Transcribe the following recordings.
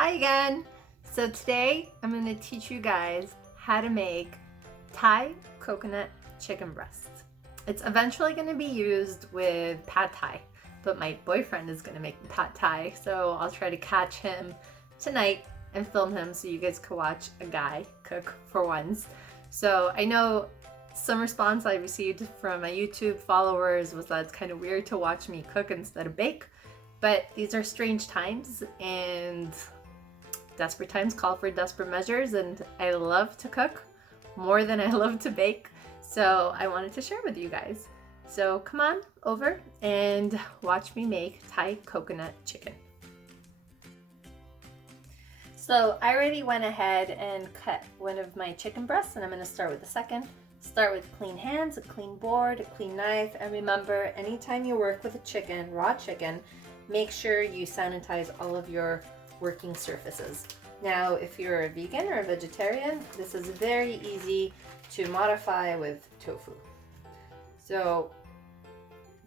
Hi again! So today I'm going to teach you guys how to make Thai coconut chicken breast. It's eventually going to be used with pad Thai, but my boyfriend is going to make the pad Thai, so I'll try to catch him tonight and film him so you guys can watch a guy cook for once. So I know some response I received from my YouTube followers was that it's kind of weird to watch me cook instead of bake, but these are strange times and desperate times call for desperate measures, and I love to cook more than I love to bake, so I wanted to share with you guys. So come on over and watch me make Thai coconut chicken. So I already went ahead and cut one of my chicken breasts, and I'm going to start with the second. Start with clean hands, a clean board, a clean knife, and remember, anytime you work with a chicken, raw chicken, make sure you sanitize all of your working surfaces. Now, if you're a vegan or a vegetarian, this is very easy to modify with tofu. So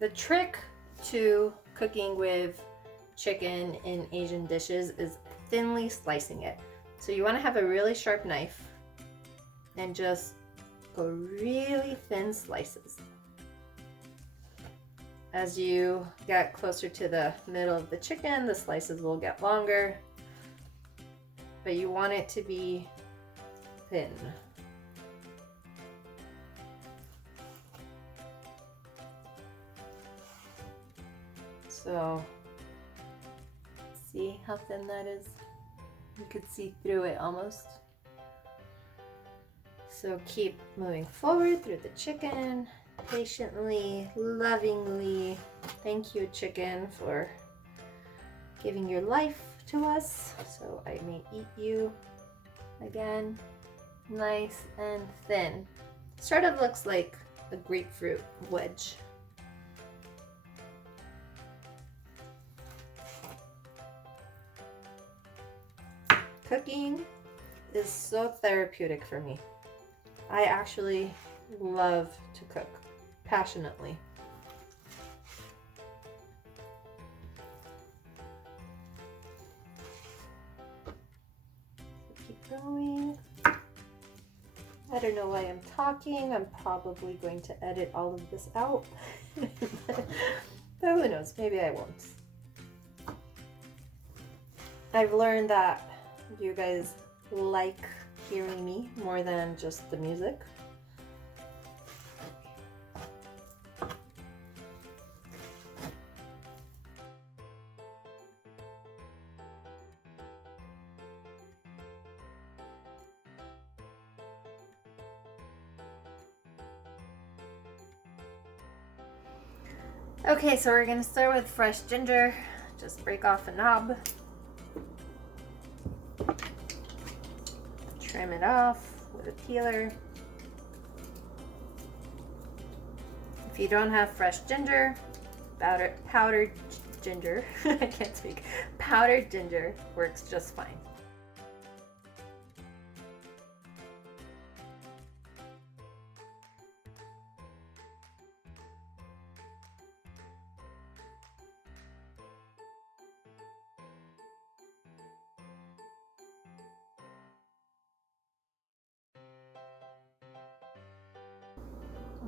the trick to cooking with chicken in Asian dishes is thinly slicing it. So you want to have a really sharp knife and just go really thin slices. As you get closer to the middle of the chicken, the slices will get longer, but you want it to be thin. So, see how thin that is? You could see through it almost. So keep moving forward through the chicken. Patiently, lovingly. Thank you, chicken, for giving your life to us, so I may eat you. Again, nice and thin. Sort of looks like a grapefruit wedge. Cooking is so therapeutic for me. I actually love to cook passionately. Keep going. I don't know why I'm talking. I'm probably going to edit all of this out. But who knows, maybe I won't. I've learned that you guys like hearing me more than just the music. Okay, so we're gonna start with fresh ginger. Just break off a knob. Trim it off with a peeler. If you don't have fresh ginger, powdered ginger, I can't speak, powdered ginger works just fine.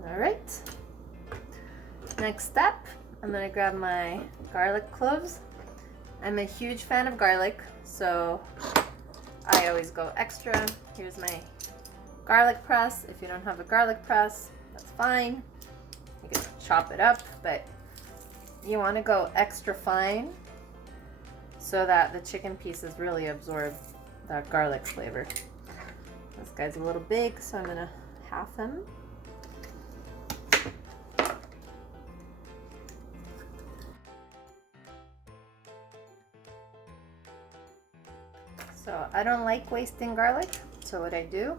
All right, next step, I'm gonna grab my garlic cloves. I'm a huge fan of garlic, so I always go extra. Here's my garlic press. If you don't have a garlic press, that's fine. You can chop it up, but you wanna go extra fine so that the chicken pieces really absorb that garlic flavor. This guy's a little big, so I'm gonna half him. So I don't like wasting garlic, so what I do,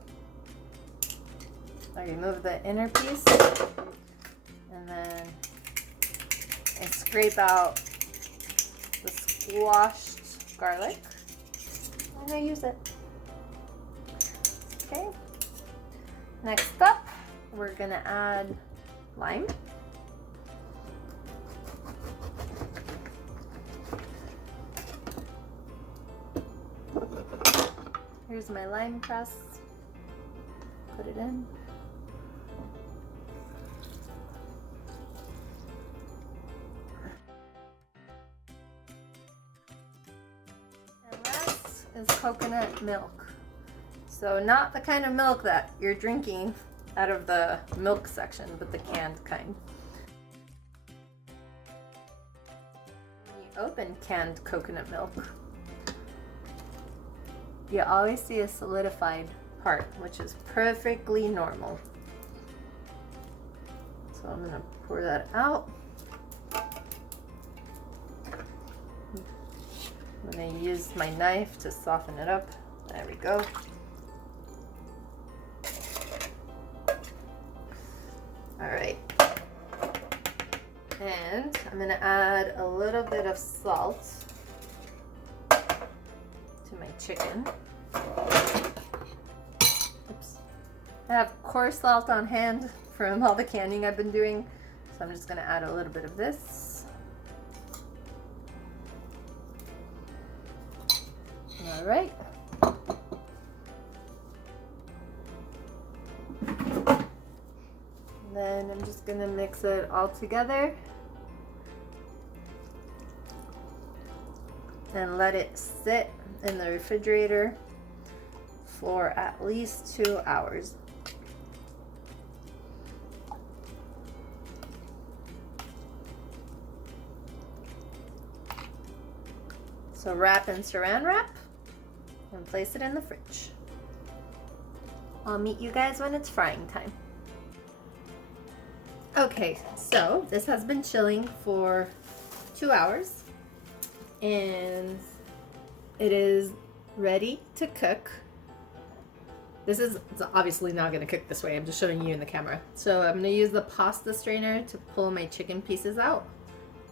I remove the inner piece and then I scrape out the squashed garlic and I use it. Okay, next up we're gonna add lime. Here's my lime press. Put it in. And last is coconut milk. So not the kind of milk that you're drinking out of the milk section, but the canned kind. When you open canned coconut milk, you always see a solidified part, which is perfectly normal. So I'm gonna pour that out. I'm gonna use my knife to soften it up. There we go. All right. And I'm gonna add a little bit of salt to my chicken. Oops. I have coarse salt on hand from all the canning I've been doing, so I'm just gonna add a little bit of this. All right. Then I'm just gonna mix it all together and let it sit in the refrigerator for at least 2 hours. So wrap in saran wrap and place it in the fridge. I'll meet you guys when it's frying time. Okay, so this has been chilling for 2 hours and it is ready to cook. It's obviously not gonna cook this way, I'm just showing you in the camera. So I'm gonna use the pasta strainer to pull my chicken pieces out.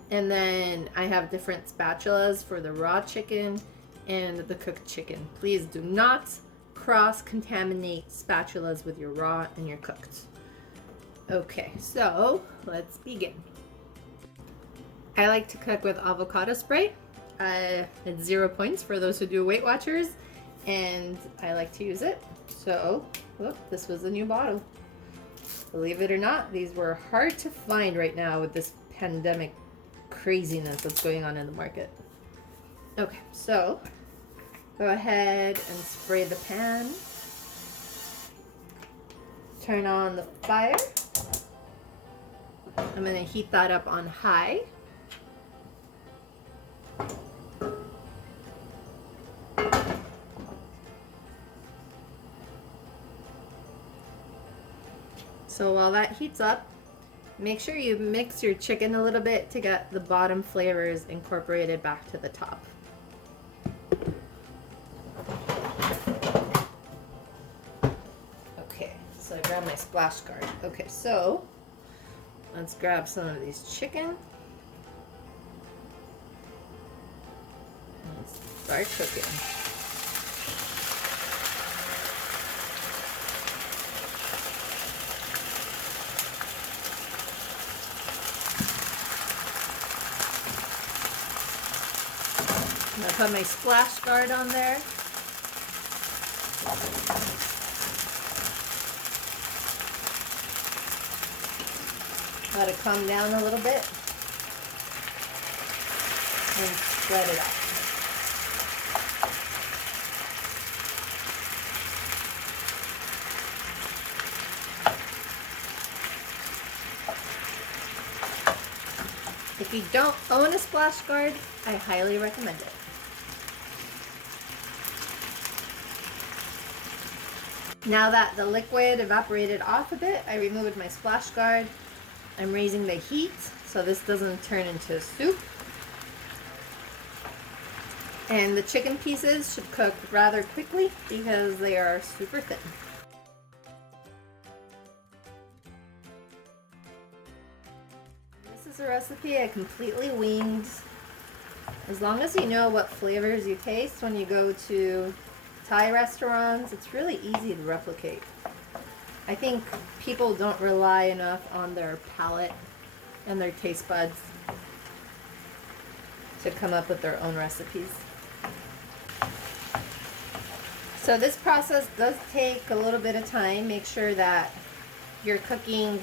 And then I have different spatulas for the raw chicken and the cooked chicken. Please do not cross-contaminate spatulas with your raw and your cooked. Okay, so let's begin. I like to cook with avocado spray. It's 0 points for those who do Weight Watchers, and I like to use it. So, look, this was a new bottle. Believe it or not, these were hard to find right now with this pandemic craziness that's going on in the market. Okay, so go ahead and spray the pan. Turn on the fire. I'm going to heat that up on high. So while that heats up, make sure you mix your chicken a little bit to get the bottom flavors incorporated back to the top. Okay, so I grabbed my splash guard. Okay, so let's grab some of these chicken. Let's start cooking. I'm gonna put my splash guard on there. Let it calm down a little bit and spread it out. If you don't own a splash guard, I highly recommend it. Now that the liquid evaporated off a bit, I removed my splash guard. I'm raising the heat so this doesn't turn into soup. And the chicken pieces should cook rather quickly because they are super thin. This is a recipe I completely winged. As long as you know what flavors you taste when you go to Thai restaurants, it's really easy to replicate. I think people don't rely enough on their palate and their taste buds to come up with their own recipes. So this process does take a little bit of time. Make sure that you're cooking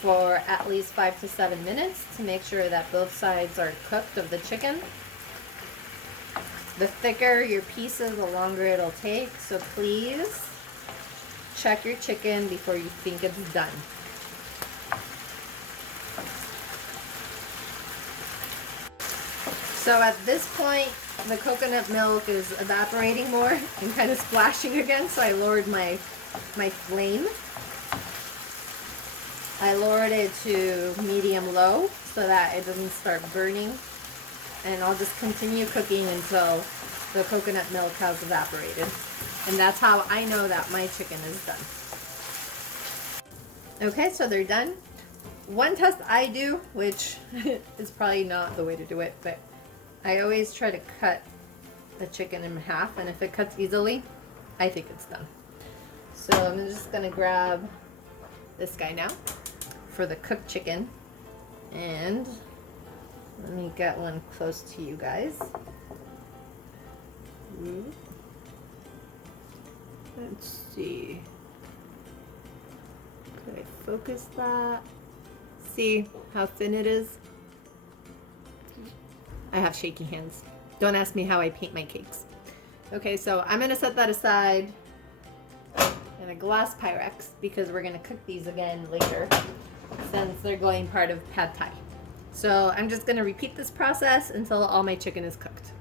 for at least 5 to 7 minutes to make sure that both sides are cooked of the chicken. The thicker your pieces, the longer it'll take. So please check your chicken before you think it's done. So at this point, the coconut milk is evaporating more and kind of splashing again, so I lowered my flame. I lowered it to medium-low so that it doesn't start burning. And I'll just continue cooking until the coconut milk has evaporated. And that's how I know that my chicken is done. Okay, so they're done. One test I do, which is probably not the way to do it, but I always try to cut the chicken in half, and if it cuts easily, I think it's done. So I'm just gonna grab this guy now for the cooked chicken, and let me get one close to you guys. Let's see. Could I focus that? See how thin it is? I have shaky hands. Don't ask me how I paint my cakes. Okay, so I'm gonna set that aside in a glass Pyrex because we're gonna cook these again later since they're going part of pad thai. So I'm just gonna repeat this process until all my chicken is cooked.